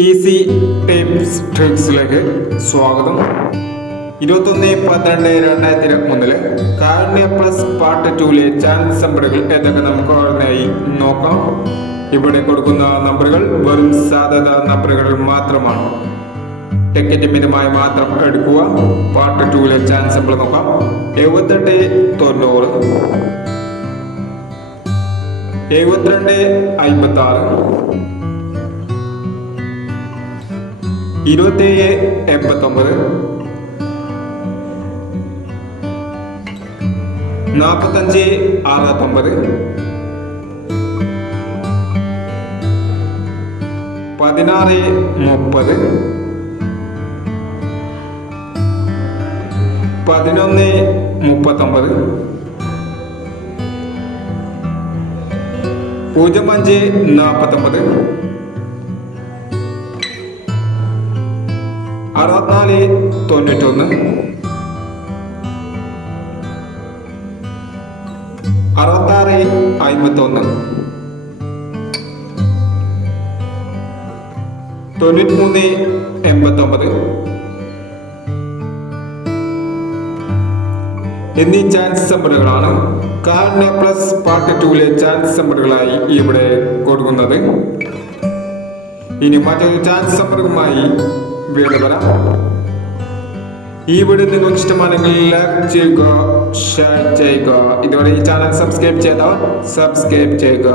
Easy tips ട്രിക്സിലേക്ക് സ്വാഗതം. ഇരുപത്തൊന്ന് പന്ത്രണ്ട് രണ്ടായിരത്തി ഇരുപത്തിമൂന്നിൽ കാരുണ്യ പ്ലസ് പാർട്ട് ടൂലെ ചാനൽ നമ്പറുകൾ ഏതൊക്കെ നമുക്ക് ഓർമ്മയായി നോക്കാം. ഇവിടെ കൊടുക്കുന്ന നമ്പറുകൾ വെറും സാധ്യത നമ്പറുകൾ മാത്രമാണ്. ടിക്കറ്റ് മിതമായി മാത്രം എടുക്കുക. പാർട്ട് ടൂലെ ചാൻസ് നമ്പർ നോക്കാം. എഴുപത്തെട്ട് തൊണ്ണൂറ്. എഴുപത്തിരണ്ട് അമ്പത്തി ആറ് ഇരുപത്തേഴ് എൺപത്തൊമ്പത്. നാൽപ്പത്തഞ്ച് അറുപത്തൊമ്പത്. പതിനാറ് മുപ്പത്. പതിനൊന്ന് മുപ്പത്തൊമ്പത്. പൂജ്യം അഞ്ച് നാൽപ്പത്തൊമ്പത് അറുപത്തിനാല് തൊണ്ണൂറ്റൊന്ന്. അറുപത്താറ് അമ്പത്തൊന്ന്. തൊണ്ണൂറ്റിമൂന്ന് എൺപത്തൊമ്പത്. എന്നീ ചാൻസ് നമ്പറുകളാണ് കാർഡ് പ്ലസ് പാർട്ട് ടൂലെ ചാൻസ് നമ്പറുകളായി ഇവിടെ കൊടുക്കുന്നത്. ഇനി മറ്റൊരു ചാൻസ് നമ്പറുമായി വീണ്ടും വരാം ഈ വീഡിയോ നിങ്ങൾക്ക് ഇഷ്ടമാണെങ്കിൽ ലൈക്ക് ചെയ്യുക ഷെയർ ചെയ്യുക ഇതുവരെ ഈ ചാനൽ സബ്സ്ക്രൈബ് ചെയ്താൽ സബ്സ്ക്രൈബ് ചെയ്യുക